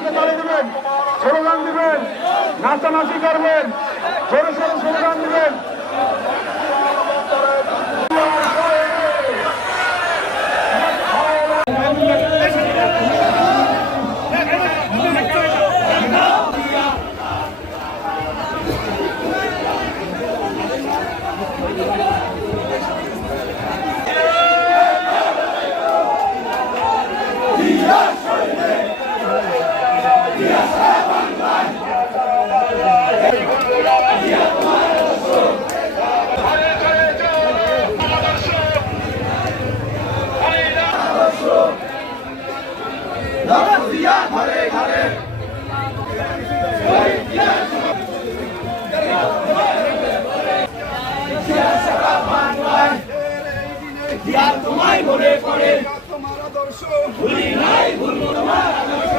হাতে তালি দিবেন, স্লোগান দিবেন, নাচানাচি করবেন, জোরে সোরে স্লোগান দিবেন। ঘরে ঘরে তোমায় মনে পড়ে তোমার আদর্শ ভুলি নাই ভুলবো তোমার আদর্শ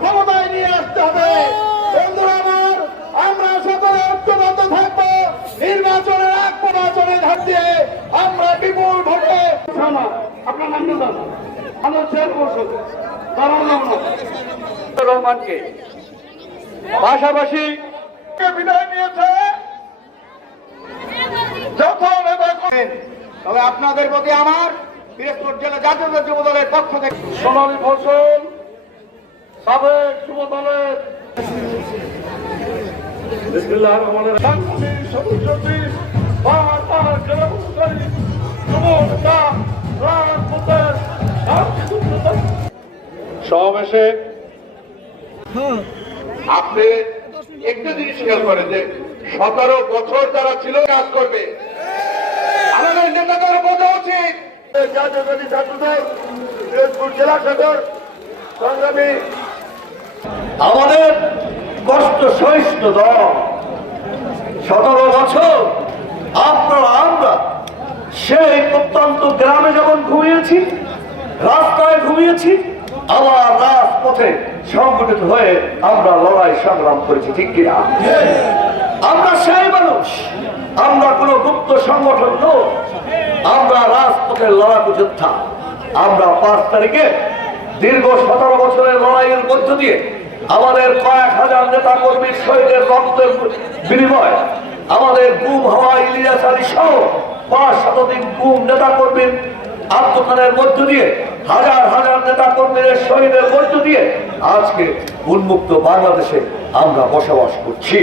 ক্ষমতায় নিয়ে আসতে হবে। বন্ধুরা আমার, আমরা সকলে ঐক্যবদ্ধ থাকবো। নির্বাচনের আগ নির্বাচনের হাত দিয়ে আমরা বিপুল ভোটে আপনার নাম জান আমার চেয়ারপারসন রহমানকে পাশাপাশি বিদায় নিয়েছে। তবে আপনাদের প্রতি আমার পিরোজপুর জেলা জাতীয় যুব দলের পক্ষ থেকে সোনালী ফসল সাবেক যুব দলের সমাবেশে আপনি একটা জিনিস খেয়াল করেন যে 17 বছর যারা ছিল কাজ করবে। আমাদের নেতাদের বোঝা উচিত জাতীয়তাবাদী ছাত্রদল পিরোজপুর জেলা সদর সংগ্রামী আমাদের কষ্ট সহিষ্ণু দল 17 বছর আমরা সেই প্রত্যন্ত গ্রামে যখন ঘুমিয়েছি, রাস্তায় ঘুমিয়েছি, আবার রাজপথে সংগঠিত হয়ে আমরা লড়াই সংগ্রাম করেছি, ঠিক কিনা? আমরা সেই মানুষ, আমরা কোনো গুপ্ত সংগঠন নই, আমরা রাজপথের লড়াকু যোদ্ধা। আমরা 5 তারিখে দীর্ঘ 17 বছরের লড়াইয়ের মধ্য দিয়ে আমাদের কয়েক হাজার নেতা কর্মীর শহীদের রক্তের বিনিময়, আমাদের গুম হওয়া ইলিয়াস আলী সহ 5 শতাধিক গুম নেতা কর্মীর আত্মদানের মধ্য দিয়ে, হাজার হাজার নেতা কর্মীর শহীদের মধ্য দিয়ে আজকে উন্মুক্ত বাংলাদেশে আমরা বসবাস করছি।